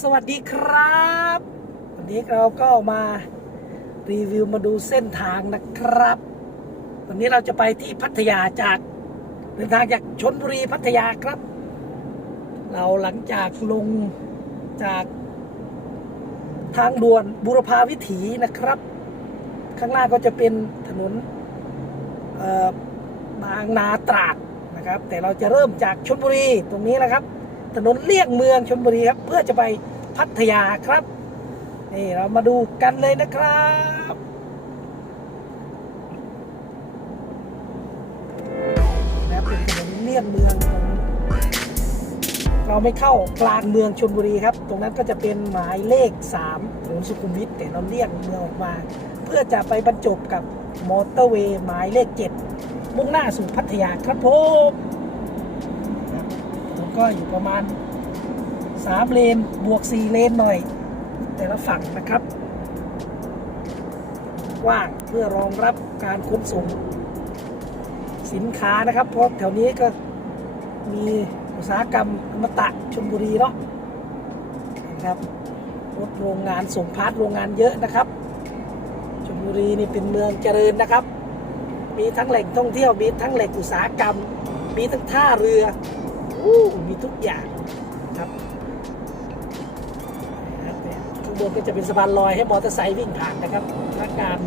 สวัสดีครับ วันนี้เราก็มารีวิวมาดูเส้นทางนะครับ วันนี้เราจะไปที่พัทยาจากเดินทางจากชนบุรีพัทยาครับ เราหลังจากลงจากทางด่วนบุรพาวิถีนะครับ ข้างล่างก็จะเป็นถนนบางนาตราดนะครับ แต่เราจะเริ่มจากชนบุรีตรงนี้นะครับ ถนนเลี่ยงเมืองชนบุรีครับ เพื่อจะไปพัทยาครับ นี่เรามาดูกันเลยนะครับนะเป็นถนนเลี่ยงเมืองเราไม่เข้ากลางเมืองชนบุรีครับ ตรงนั้นก็จะเป็นหมายเลข3ถนนสุขุมวิทแต่เราเลี่ยงเมืองออกมา เพื่อจะไปบรรจบกับมอเตอร์เวย์หมายเลข 7 มุ่งหน้าสู่พัทยาครับผม ก็อยู่ประมาณ 3 เลน บวก 4 เลนหน่อย แต่ละฝั่งนะครับ กว้างเพื่อรองรับการขนส่งสินค้านะครับ เพราะแถวนี้ก็มีอุตสาหกรรมอมตะชลบุรีเนาะนะครับรถโรงงานส่งพาร์ทโรงงานเยอะนะครับชลบุรีนี่เป็นเมืองเจริญนะครับ มีทั้งแหล่งท่องเที่ยว มีทั้งแหล่งอุตสาหกรรม มีทั้งท่าเรือ อู้มีทุกอย่างครับนะครับเนี่ยข้างบนก็จะเป็นสะพานลอยให้มอเตอร์ไซค์วิ่งผ่านนะครับนักงาน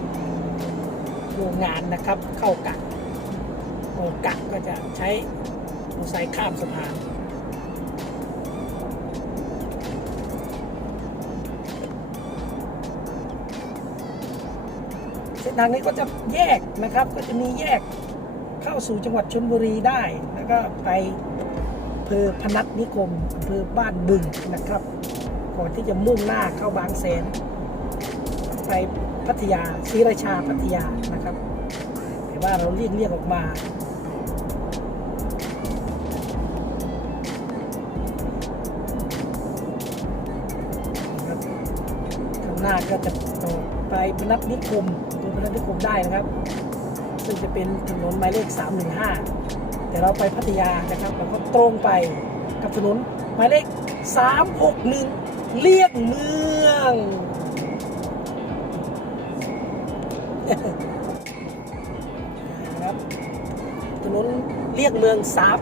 โรงงานนะครับเข้ากะโอกะก็จะใช้มอเตอร์ไซค์ข้ามสะพานเส้นทางนี้ก็จะแยกนะครับก็จะมีแยกเข้าสู่จังหวัดชลบุรีได้ แล้วก็ไป ภอพนัสนิคมอำเภอบ้านบึงนะครับ ก่อนที่จะมุ่งหน้าเข้าบางแสน ไปพัทยาศรีราชาพัทยานะครับแต่ว่าเราเลี่ยงเลี่ยงออกมาครับข้างหน้าก็จะต่อไปพนัสนิคมอำเภอพนัสนิคมได้นะครับ ซึ่งจะเป็นถนนหมายเลข 315 แต่เราไปพัทยานะครับเราก็ตรงไปกับถนนหมายเลข 361 เลียงเมือง นะครับถนนเลียงเมือง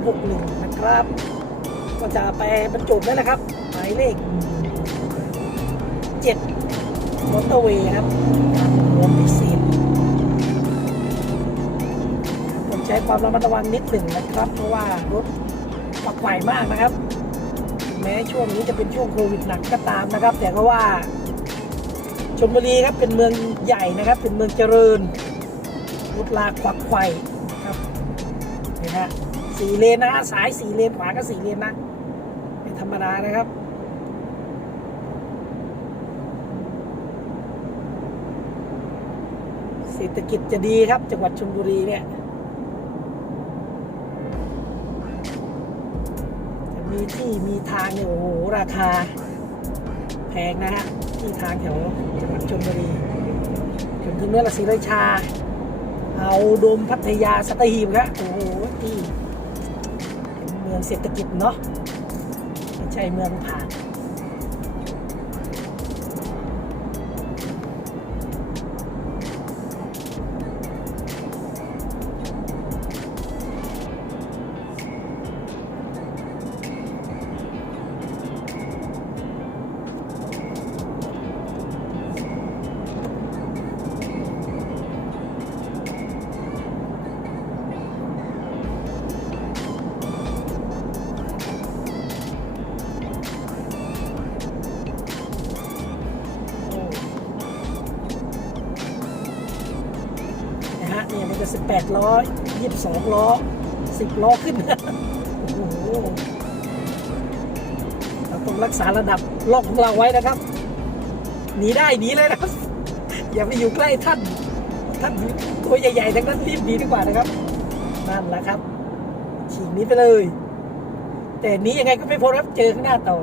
361 นะครับ ก็จะไปบรรจบแล้วนะครับ หมายเลข 7 มอเตอร์เวย์ครับรวมพิเศษผมใช้ความระมัดระวังนิดหนึ่งนะครับ ครับ เพราะว่ารถฝักใฝ่มากนะครับ แม้ช่วงนี้จะเป็นช่วงโควิดหนักก็ตามนะครับ แต่ก็ว่าชลบุรีครับเป็นเมืองใหญ่นะครับ เป็นเมืองเจริญรถลากฝักใฝ่ครับนี่ฮะสี่เลนนะฮะสายสี่เลนขวาก็สี่เลนนะไม่ธรรมดานะครับเศรษฐกิจจะดีครับ จังหวัดชลบุรีเนี่ย มีที่มีทางเนี่ยโอ้โหราคา แพงนะฮะที่ทางแถวจังหวัดชลบุรีจนถึงเมื่อละศรีราชา เอาโดมพัทยาสัตหีบครับโอ้โหที่เมืองเศรษฐกิจเนาะไม่ใช่เมืองผ่าน 22ล้อ10ล้อขึ้น โอ้โหเราต้องรักษาระดับล็อกของเราไว้นะครับ หนีได้หนีเลยนะครับ อย่าไปอยู่ใกล้ท่าน ท่านตัวใหญ่ๆทั้งนั้นรีบหนีดีกว่านะครับ นั่นแหละครับฉีกนี้ไปเลย แต่หนี้ยังไงก็ไม่พ้นครับเจอข้างหน้าต่อ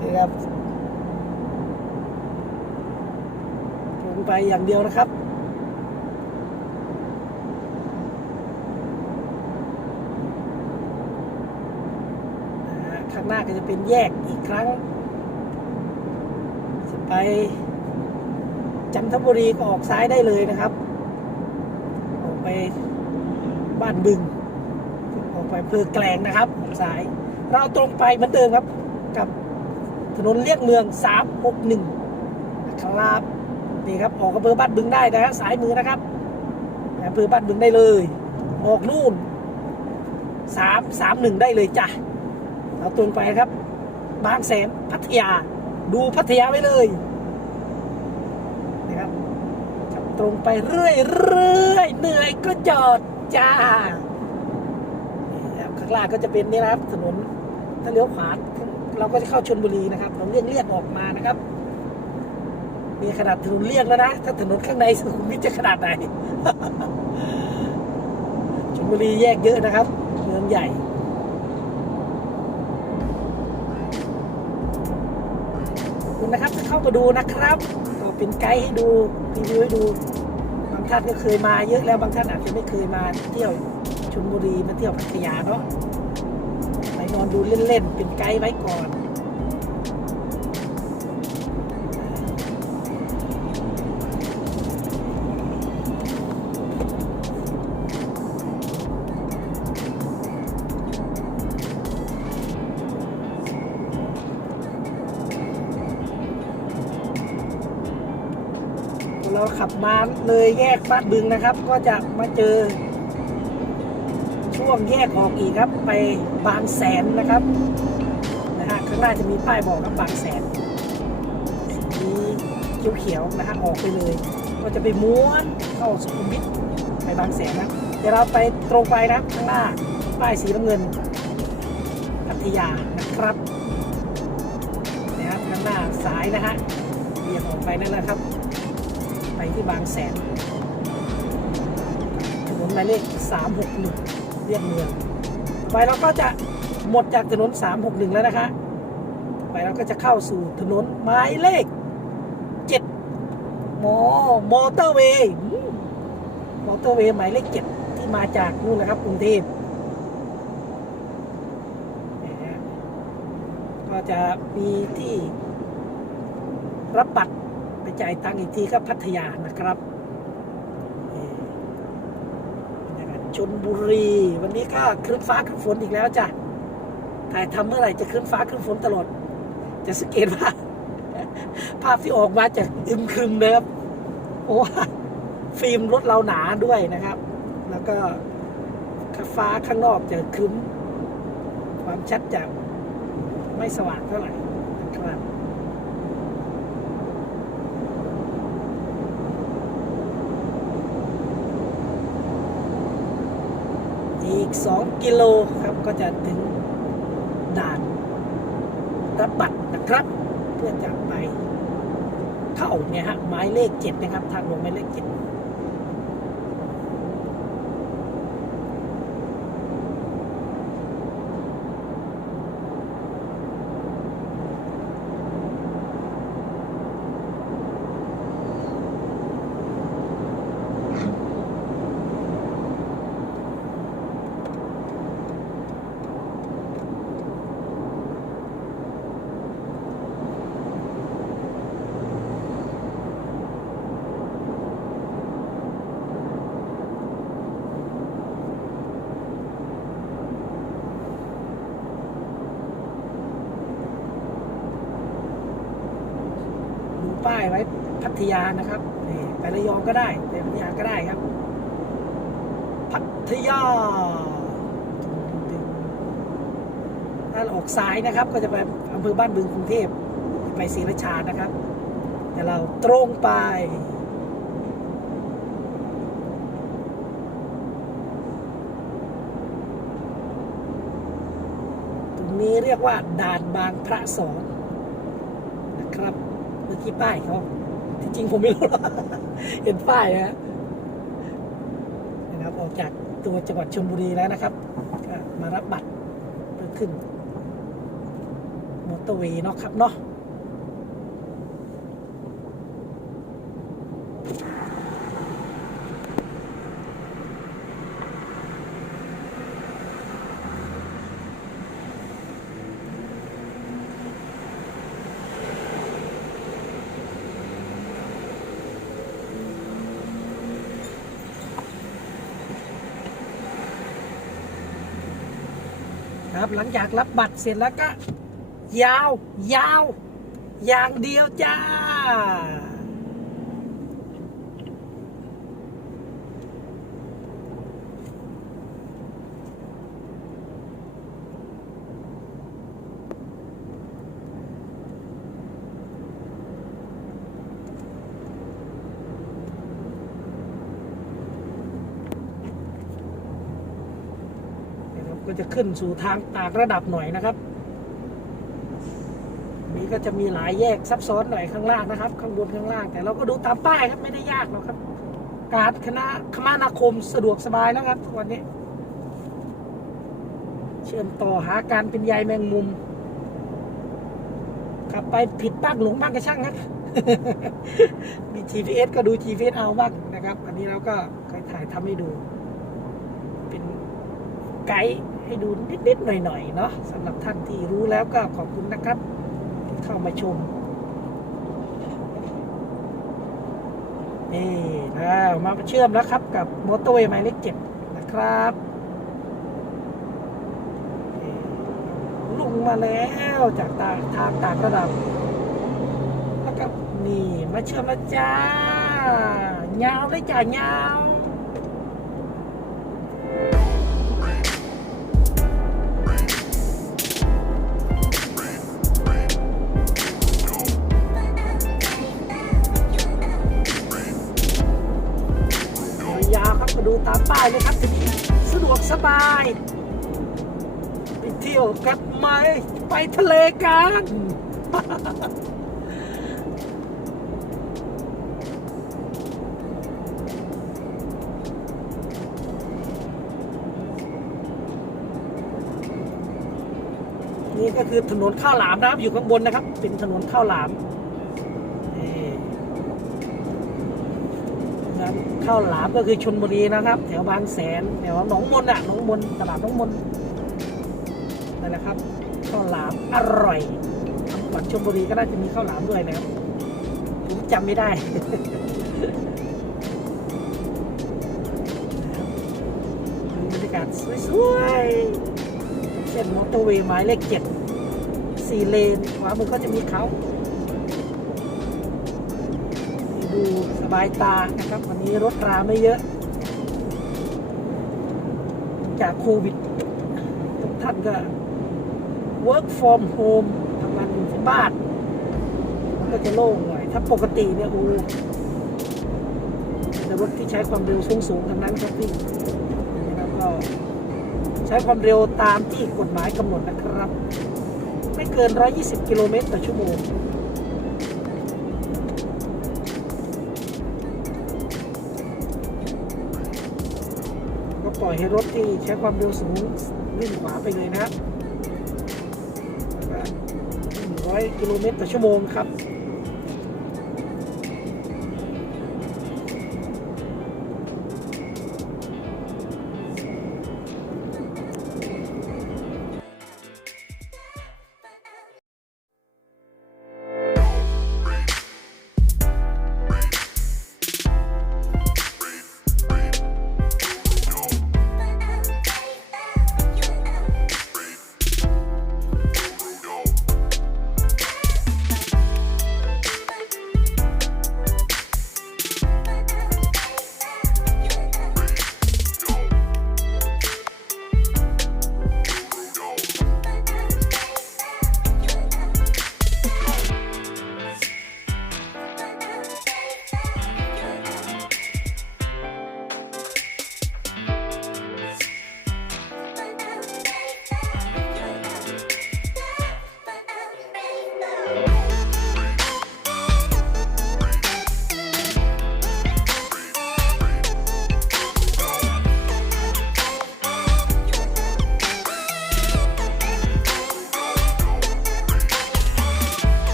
นี่ครับตรงไปอย่างเดียวนะครับ นะฮะข้าง หน้าก็จะเป็นแยกอีกครั้ง จะไปจันทบุรีก็ออกซ้ายได้เลยนะครับ ออกไปบ้านบึง ออกไปเภอแกลงนะครับออกซ้าย เราตรงไปเหมือนเดิมครับ กับถนนเลียกเมือง 361นะครับนี่ครับออกอำเภอบ้านบึงได้นะครับสายมือนะครับอำเภอบ้านบึงได้เลย ออกนู่น331ได้เลยจ้ะ เราตรงไปครับ บางแสนพัทยา ดูพัทยาไว้เลยนะครับขับตรงไปเรื่อยเรื่อยเหนื่อยก็จอดจ้าข้างล่างก็จะเป็นนี่นะครับ ถนนถ้าเลี้ยวขวาเราก็จะเข้าชนบุรีนะครับเราเลี่ยงเลี่ยงออกมานะครับมีขนาดถนนเลี่ยงแล้วนะถ้าถนนข้างในสุขุมวิทจะขนาดไหนชลบุรีแยกเยอะนะครับ เมืองใหญ่ นะครับเข้ามาดูนะครับก็เป็นไกด์ให้ดูรีวิวให้ดู บางท่านก็เคยมาเยอะแล้วบางท่านอาจจะไม่เคยมาเที่ยวชลบุรีมาเที่ยวพัทยาเนาะไปนอนดูเล่นๆเป็นไกด์ไว้ก่อน เลยแยกบ้านบึงนะครับ ก็จะมาเจอ ช่วงแยกออกอีกครับ ไปบางแสนนะครับนะฮะข้างหน้าจะมีป้ายบอกครับบางแสนสีเขียวๆนะฮะออกไปเลย ก็จะไปม้วนเข้าสุขุมวิทไปบางแสนนะเดี๋ยวเราไปตรงไปนะข้างหน้าป้ายสีน้ำเงินพัทยานะครับนะครับข้างหน้าซ้ายนะฮะเบี่ยงออกไปนั่นแหละครับ ที่บางแสนถนนหมายเลข361เรียบเมือง ไปเราก็จะหมดจากถนน 361 แล้วนะคะ ไปเราก็จะเข้าสู่ถนนหมายเลข7มอมอเตอร์เวย์มอเตอร์เวย์หมายเลข7ที่มาจากนู่นนะครับกรุงเทพก็จะมีที่รับบัตร จ่ายตังค์อีกทีก็พัทยานะครับชนบุรี วันนี้ก็ครึ้มฟ้าครึ้มฝนอีกแล้วจ้ะถ่ายทำเมื่อไหร่จะครึ้มฟ้าครึ้มฝนตลอด จะสังเกตว่า ภาพที่ออกมาจากอึมครึมนะครับเพราะว่าฟิล์มรถเราหนาด้วยนะครับ แล้วก็ฟ้าข้างนอกจะครึ้ม ความชัดจะไม่สว่างเท่าไหร่นะครับ อี ก 2 กิโลครับ ก็จะถึงด่านรับบัตรนะครับ เพื่อจะไปเข้าเนี่ยฮะหมายเลข 7 นะครับ ทางลงหมายเลข 7 ป้ายไว้พัทยานะครับไประยองก็ได้ไปพัทยาก็ได้ครับ พัทยาถ้าเราออกซ้ายนะครับ ก็จะไปอำเภอบ้านบึงกรุงเทพไปศรีราชานะครับแต่เราตรงไปตรงนี้เรียกว่าด่านบางพระสอนนะครับ มื่อกี้ป้ายเขาที่จริงผมไม่รู้หรอกเห็นป้ายนะนะครับออกจากตัวจังหวัดชลบุรีแล้วนะครับก็มารับบัตรเพื่อขึ้นมอเตอร์เวย์เนาะครับเนาะ ครับ หลังจากรับบัตรเสร็จแล้วก็ ยาว ยาว อย่างเดียวจ้า นะครับก็จะ ขึ้นสู่ทางต่างระดับหน่อยนะครับ นี้ก็จะมีหลายแยกซับซ้อนหน่อยข้างล่างนะครับ ข้างบนข้างล่าง แต่เราก็ดูตามป้ายครับไม่ได้ยากหรอกครับ การคณะคมนาคมสะดวกสบายแล้วครับทุกวันนี้ เชื่อมต่อหาการเป็นใยแมงมุมขับไปผิดบ้างหลงบ้างก็ช่างครับ มี GPS ก็ดู GPS เอาบ้างนะครับ อันนี้เราก็เคยถ่ายทำให้ดู เป็นไกด์ ให้ดูนิดๆหน่อยๆเนาะสำหรับท่านที่รู้แล้วก็ขอบคุณนะครับที่เข้ามาชมนี่นะมาเชื่อมแล้วครับกับมอเตอร์เวย์หมายเลขเจ็ดนะครับนี่ลงมาแล้วจากตางทางต่างระดับแล้วก็นี่มาเชื่อมแล้วจ้ายาวเลยจ้ายาว บายไปเที่ยวกันไหมไปทะเลกันนี่ก็คือถนนข้าวหลามนะครับอยู่ข้างบนนะครับ เป็นถนนข้าวหลามนี่ นะครับ ข้าวหลามก็คือชนบุรีนะครับ แถวบางแสนแถวหนองมนอะหนองมนตลาดหนองมนนั่นแหละครับข้าวหลามอร่อยจังหวัดชลบุรีก็น่าจะมีข้าวหลามด้วยนะครับผมจำไม่ได้บรรยากาศสวยๆเส้นมอเตอร์เวย์หมายเลขเจ็ดสี่เลนขวามือก็จะมีเขา ดูสบายตานะครับ วันนี้รถราไม่เยอะ จากโควิด ทุกท่านก็ work from home ทำงานอยู่ที่บ้านมันก็จะโล่งหน่อย ถ้าปกติเนี่ยโอ้แต่รถที่ใช้ความเร็วสูงๆทั้งนั้นครับพี่นะครับก็ใช้ความเร็วตามที่กฎหมายกำหนดนะครับ ไม่เกิน 120 กิโลเมตรต่อชั่วโมง รถที่ใช้ความเร็วสูงวิ่งขวาไปเลยนะครับร้อยกิโลเมตรต่อชั่วโมงครับ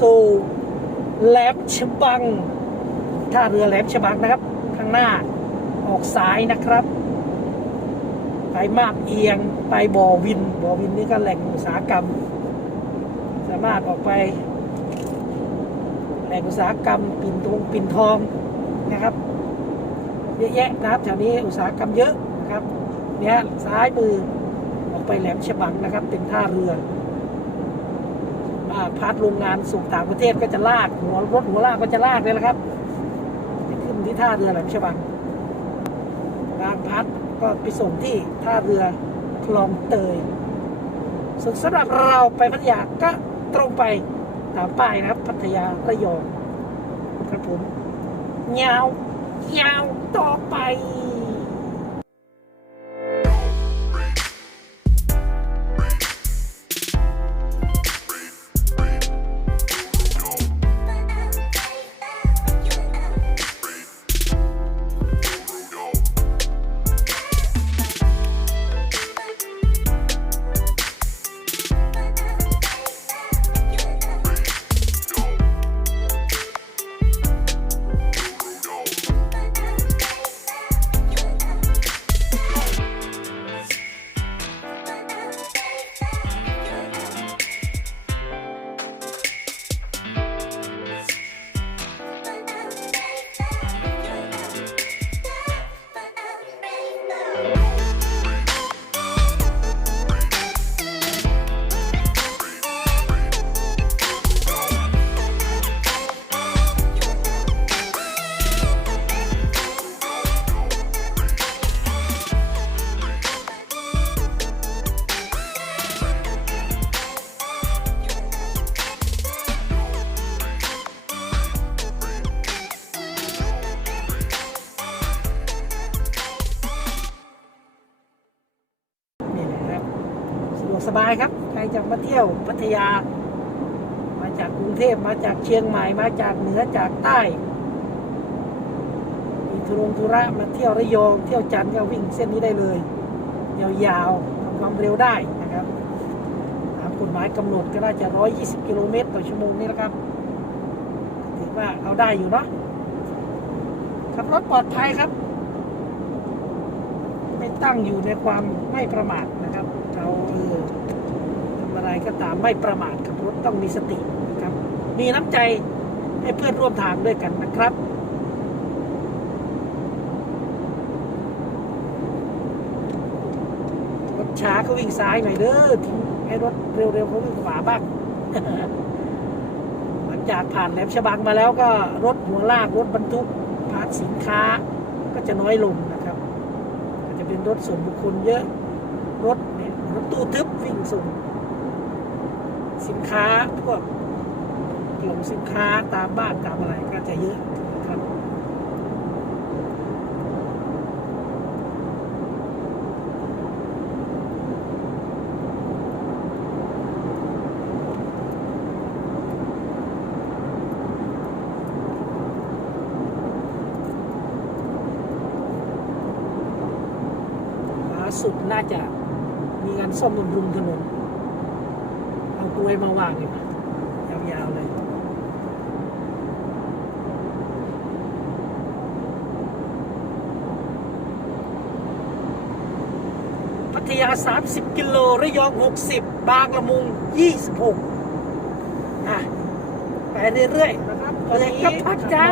สู่แหลมฉบังท่าเรือแหลมฉบังนะครับ ข้างหน้าออกซ้ายนะครับ ไปมาบเอียงไปบ่อวินบ่อวินนี่ก็แหล่งอุตสาหกรรม สามารถออกไป แหล่งอุตสาหกรรมปิ่นทองปิ่นทองนะครับเยอะแยะนะครับแถวนี้อุตสาหกรรมเยอะนะครับเนี่ยซ้ายมือออกไปแหลมฉบังนะครับเป็นท่าเรือ มาพัดโรงงานส่งต่างประเทศก็จะลากหัวรถหัวลากก็จะลากเลยนะครับขึ้นที่ท่าเรือแหลมฉบังบางพัดก็ไปส่งที่ท่าเรือคลองเตยส่วนสำหรับเราไปพัทยาก็ตรงไปตามป้ายนะครับ พัทยาระยองครับผมยาวยาวต่อไป ที่ยวพัทยา มาจากกรุงเทพมาจากเชียงใหม่มาจากเหนือจากใต้มีธุรงธุระมาเที่ยวระยองเที่ยวจันทร์ก็วิ่งเส้นนี้ได้เลย ยาวๆทำความเร็วได้นะครับตามกฎหมายกำหนดก็น่าจะ 120 กิโลเมตรต่อชั่วโมงนี่และครับถือว่าเอาได้อยู่เนาะขับรถปลอดภัยครับ ไม่ตั้งอยู่ในความไม่ประมาทนะครับ เราเออ อะไรก็ตามไม่ประมาทขับรถต้องมีสตินะครับ มีน้ำใจให้เพื่อนร่วมทางด้วยกันนะครับ รถช้าก็วิ่งซ้ายหน่อยเด้อทิ้งให้รถเร็วๆเขาวิ่งขวาบ้างหลังจากผ่านแหลมฉบังมาแล้วก็รถหัวลากรถบรรทุกผ่าสินค้าก็จะน้อยลงนะครับก็จะเป็นรถส่วนบุคคลเยอะรถเนี่ยรถตู้ทึบวิ่งส่ง สินค้าพวกกล่องสินค้าตามบ้านตามอะไรก็จะเยอะนะครับ ล่าสุดน่าจะมีงานซ่อมบำรุงถนน เอากล้วยมาวางอยู่นะยาวๆเลย พัทยา 30 กิโล ระยอง 60 บางละมุง 26อะไปเรื่อยๆนะครับตอนนี้ก็พักจ้า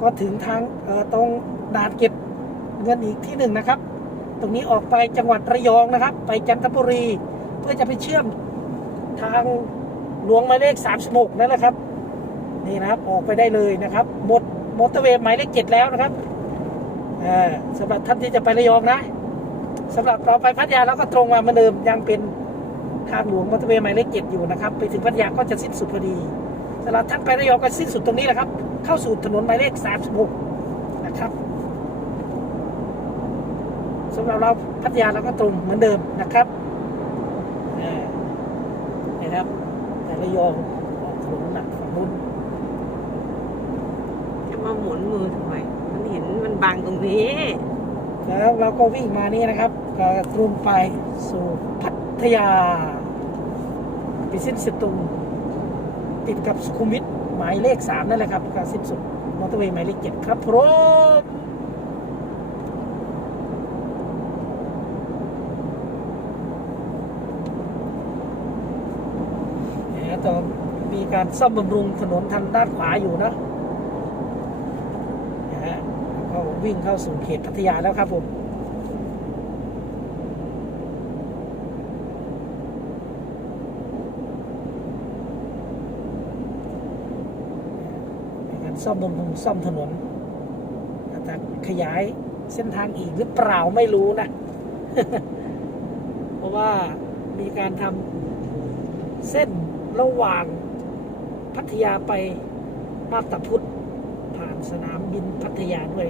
ก็ถึงทางเอ่อตรงด่านเก็บเงินอีกที่หนึ่งนะครับ ตรงนี้ออกไปจังหวัดระยองนะครับ ไปจันทบุรี เพื่อจะไปเชื่อมทางหลวงหมายเลข 36 นั่นแหละครับ นี่นะครับออกไปได้เลยนะครับหมดมอเตอร์เวย์หมายเลข 7 แล้วนะครับอ่าสำหรับท่านที่จะไประยองนะ สำหรับเราไปพัทยาแล้วก็ตรงมาเหมือนเดิมยังเป็นทางหลวงมอเตอร์เวย์หมายเลข7อยู่นะครับ ไปถึงพัทยาก็จะสิ้นสุดพอดีสำหรับท่านไประยองก็สิ้นสุดตรงนี้แหละครับ เข้าสู่ถนนหมายเลข36นะครับสำหรับเราพัทยาเราก็ตรงเหมือนเดิมนะครับนะครับแต่ระยองออกถนนหนักฝั่งนู้นจะมาหมุนมือทำไมมันเห็นมันบังตรงนี้ แล้วเราก็วิ่งมานี่นะครับ ก็ตรงไปสู่พัทยาไปสิ้นสุดตรงติดกับสุขุมวิทหมายเลขสามนั่นแหละครับการสิ้นสุดมอเตอร์เวย์หมายเลขเจ็ดครับพร้อมเนี่อมีการซ่อมบำรุงถนนทางด้านขวาอยู่นะฮะก็ วิ่งเข้าสู่เขตพัทยาแล้วครับผมการซ่อมบำรุงซ่อมถนนอาจจะขยายเส้นทางอีกหรือเปล่าไม่รู้นะ เพราะว่ามีการทำเส้นระหว่างพัทยาไปมาบตาพุธผ่านสนามบินพัทยาด้วย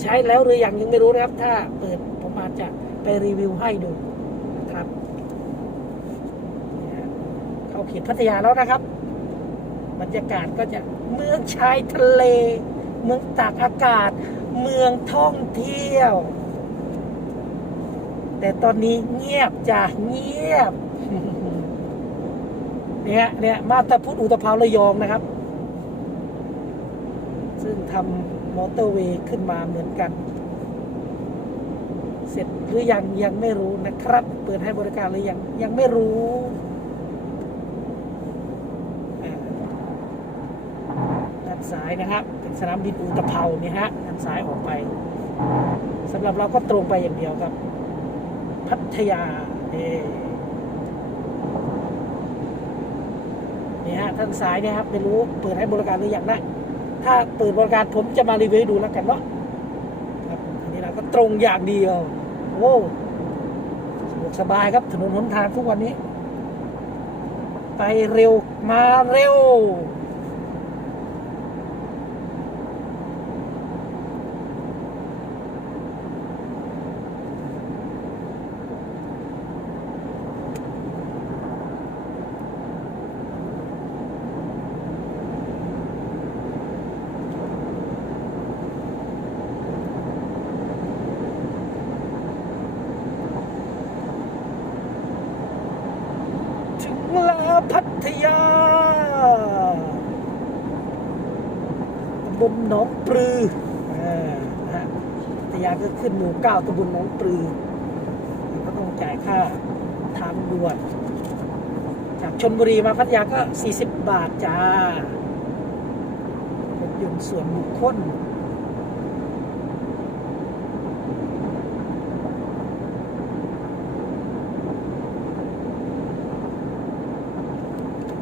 ใช้แล้วหรือยังยังไม่รู้นะครับ ถ้าเปิดผมอาจจะไปรีวิวให้ดูนะครับเนี่ยเข้าเขตพัทยาแล้วนะครับ บรรยากาศก็จะเมืองชายทะเล เมืองตากอากาศ เมืองท่องเที่ยว แต่ตอนนี้เงียบจ้ะเงียบเนี่ยเนี่ยมาตาพุทธอุตภาวระยองนะครับ ซึ่งทำ มอเตอร์เวย์ขึ้นมาเหมือนกัน เสร็จหรือยังยังไม่รู้นะครับ เปิดให้บริการหรือยังยังไม่รู้อ่าด้านซ้ายนะครับเป็นสนามบินอุตภเปาเนี่ยฮะด้านซ้ายออกไปสำหรับเราก็ตรงไปอย่างเดียวครับ พัทยาเอ่นี่ฮะท่านซ้ายเนี่ยครับไม่รู้เปิดให้บริการหรือยังนะ ถ้าเปิดบริการผมจะมารีวิวให้ดูแล้วกันเนาะครับอันนี้เราก็ตรงอย่างเดียวโอ้สะดวกสบายครับถนนหนทางทุกวันนี้ ไปเร็วมาเร็ว ถึงแล้วพัทยาตำบลหนองปลืออ่านะฮะพัทยาก็ขึ้นหมู่ เก้าตำบลหนองปลือก็ต้องจ่ายค่าทางด่วน จากชนบุรีมาพัทยาก็ 40 บาทจ้ารถยนต์ส่วนบุคคล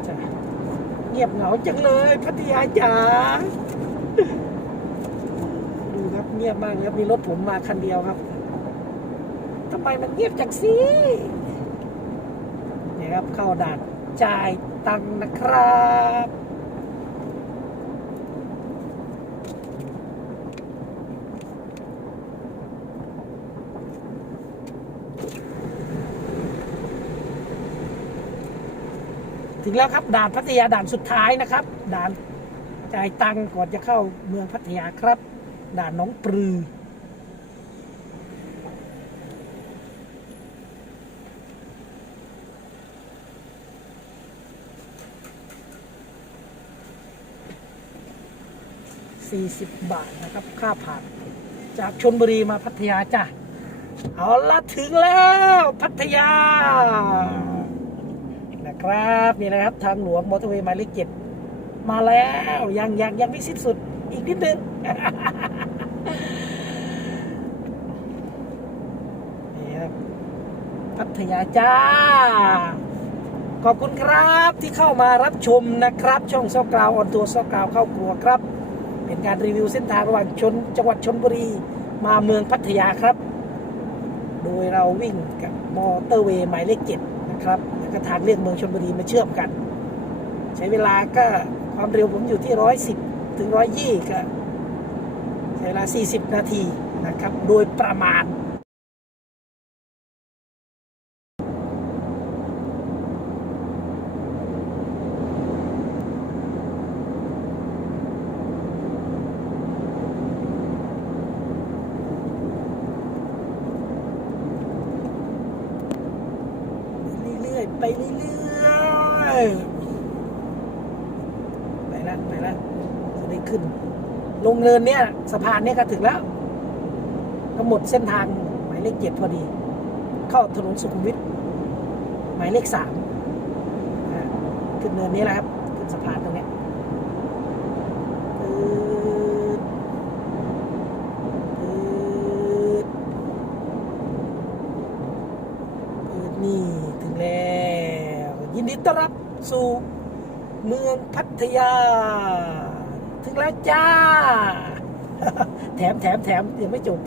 จ้ะเงียบเหงาจังเลยพัทยาจ๋า ยบมากเลยครับมีรถผมมาคันเดียวครับทำไมมันเงียบจังสิเนี่ยครับเข้าด่านจ่ายตังนะครับถึงแล้วครับด่านพัทยาด่านสุดท้ายนะครับ ด่านจ่ายตังก่อนจะเข้าเมืองพัทยาครับ ด่านน้องปลือ 40 บาทนะครับ ค่าผ่าน จากชนบุรีมาพัทยาจ้ะ เอาละถึงแล้ว พัทยา นะครับนี่นะครับ ทางหลวงมอเตอร์เวย์หมายเลขเจ็ดมาแล้ว ยังยังยังไม่สิ้นสุดอีกนิดนึง นี่ครับพัท ยาจ้า ขอบคุณครับที่เข้ามารับชมนะครับ ช่องซอกกราวออนตัวซอกกราวเข้าครัวครับ เป็นการรีวิวเส้นทางระหว่างชนจังหวัดชนบุรีมาเมืองพัทยาครับ โดยเราวิ่งกับมอเตอร์เวย์หมายเลขเจ็ดนะครับแล้วก็ทางเลี่ยงเมืองชนบุรีมาเชื่อมกัน ใช้เวลาก็ความเร็วผมอยู่ที่ร้อยสิบถึงร้อยยี่ก็ใช้เวลาสี่สิบนาทีนะครับ โดยประมาณ เรื่อยๆไป เรื่อยๆไปละไปละจะได้ขึ้น ลง เนินเนี่ยสะพานเนี่ยก็ถึงแล้วก็หมดเส้นทางหมายเลขเจ็ดพอดี เข้าถนนสุขุมวิทหมายเลขสามขึ้นเนินนี้แหละครับขึ้นสะพานตรงนี้นี่ถึงแล้ว ยินดีต้อนรับสู่เมืองพัทยา ถึงแล้วจ้า แถมแถมแถมยังไม่จบ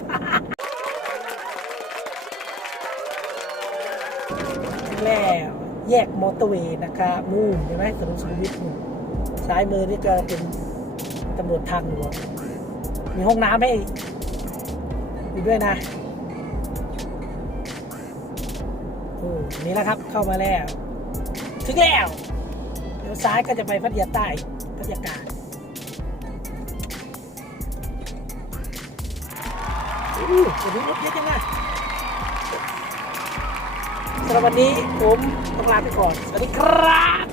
ถึงแล้วแยกมอเตอร์เวย์นะครับนู่นเห็นไหมถนนสุขุมวิทนู่นซ้ายมือนี่ก็เป็นตำรวจทางหลวงมีห้องน้ำให้อยู่ด้วยนะโอ้นี่แหละครับเข้ามาแล้ว ถึงแล้ว เดี๋ยวซ้ายก็จะไปพัทยาใต้พัทยากลาง อู้วันนี้รถเยอะจังอะสำหรับวันนี้ผมต้องลาไปก่อน สวัสดีครับ